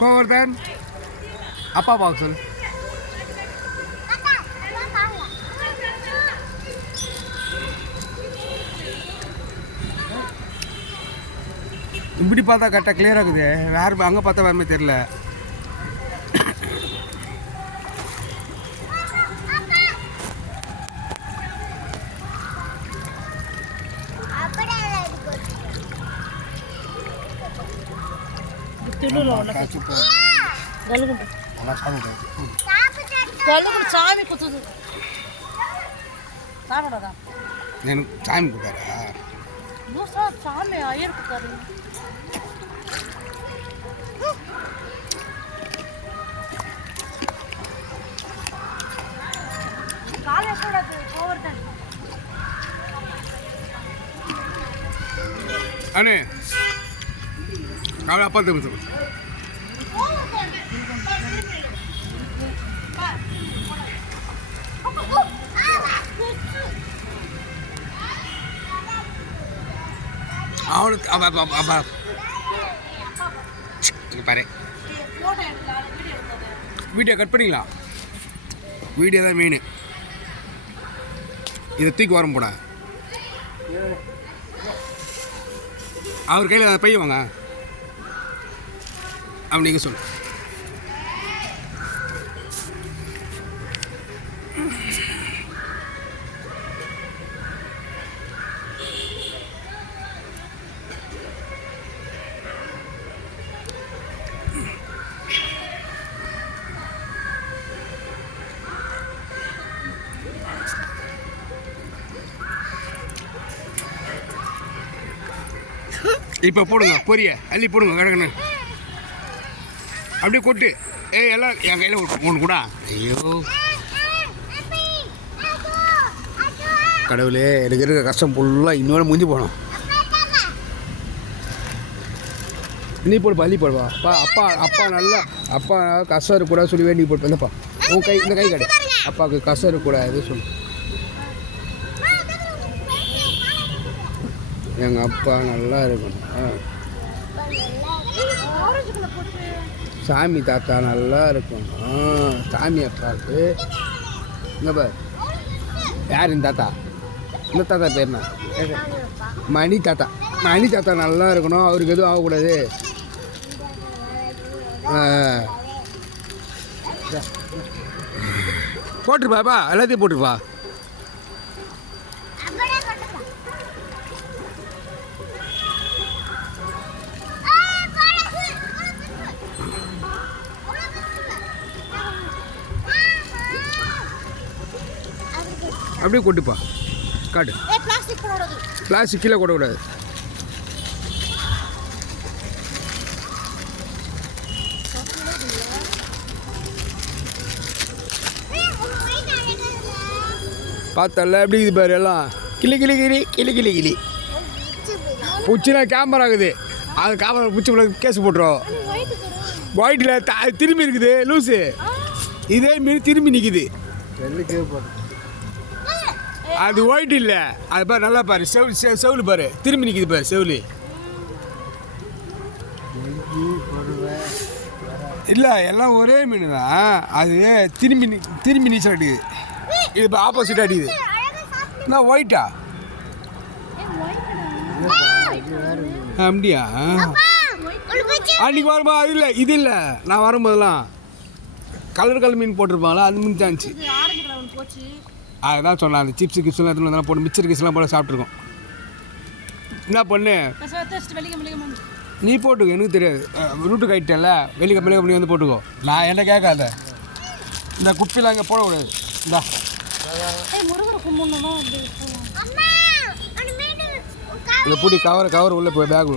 கோவர்தன் அப்பா பார்க்க சொல்லு. இப்படி பார்த்தா கரெக்டாக கிளியராக இருக்குது. வேறு அங்கே பார்த்தா வேறு மாதிரி தெரில. சாமி குத்துது. எனக்கு சாமி கொடுத்தாரா? சாமி ஐயர் கொடுத்தாரு. அண்ணே அவளை அப்பா தப்பு அவனுக்கு பாரு. வீடியோ கட் பண்ணிக்கலாம். வீடியோ தான் மெயின். இதை தூக்கி வரும் போட அவர் கையில் பைய வாங்க அப்படி நீங்கள் சொல்லு. இப்போ போடுங்க பொரிய அள்ளி போடுங்க கிடக்குன்னு அப்படியே கொட்டு. எல்லாம் என் கையில் ஒன்று கூட. ஐயோ கடவுளே, எனக்கு இருக்க கஷ்டம் ஃபுல்லாக இன்னொரு முடிஞ்சு போகணும். நீ போடுப்பா, அள்ளி போடுவா. அப்பா அப்பா நல்லா அப்பா கஷ்டம் இருக்கக்கூடாது சொல்லி வேண்டி போட்டு இல்லைப்பா. உன் கை இந்த கை கடை அப்பாவுக்கு கஷ்டம் இருக்கக்கூடாது சொல்லு. எங்கள் அப்பா நல்லா இருக்கணும். சாமி தாத்தா நல்லா இருக்கணும். சாமி அப்பாவுக்கு இங்கே பார். யார் இந்த தாத்தா? இந்த தாத்தா பேர் என்ன? மணி தாத்தா. மணி தாத்தா நல்லா இருக்கணும். அவருக்கு எதுவும் ஆகக்கூடாது. போட்டுருப்பாப்பா, எல்லாத்தையும் போட்டுருப்பா. அப்படியே கொட்டுப்பா. காட்டு. பிளாஸ்டிக் கீழே கொட்டக்கூடாது. பார்த்தல எப்படி இது பாரு. எல்லாம் கிளி கிளி கிளி கிளி கிளி கிளி பூச்சினா கேமரா இருக்குது. அது கேமரா பூச்சி கேஸ் போட்டுரும். ஒயிட்டில் திரும்பி இருக்குது லூஸு. இதே மாரி திரும்பி நிற்குது. அது ஒயிட் இல்லை. அது பாரு நல்லா பாரு. செவுளு பாரு திரும்பி நிற்கிது பாரு. செவுளு இல்லை, எல்லாம் ஒரே மீன் தான். அது திரும்பி நீச்சல் அடிக்குது. இது இப்போ ஆப்போசிட் அடிக்குது. நான் ஒயிட்டா அப்படியா? அன்றைக்கி வரும்போது அது இல்லை, இது இல்லை. நான் வரும்போதெல்லாம் கலர் மீன் போட்டிருப்பாங்களா, அது மீன் தான் இருந்துச்சு. அதுதான் சொன்னேன். அந்த சிப்ஸு கிப்ஸ்லாம் எடுத்துன்னு வந்தாலும் போட்டு மிச்சர் கிப்ஸ்லாம் போட சாப்பிட்ருக்கோம். என்ன பண்ணு நீ போட்டுக்கோ, எனக்கு தெரியாது. ரூட்டுக்கு ஆகிட்டல வெளியே பண்ணி வந்து போட்டுக்கோ. நான் என்ன கேட்காத. இந்த குப்பிலாம் அங்கே போடக்கூடாது. இந்தா இதை பிடி. கவர் உள்ளே போய் பேக்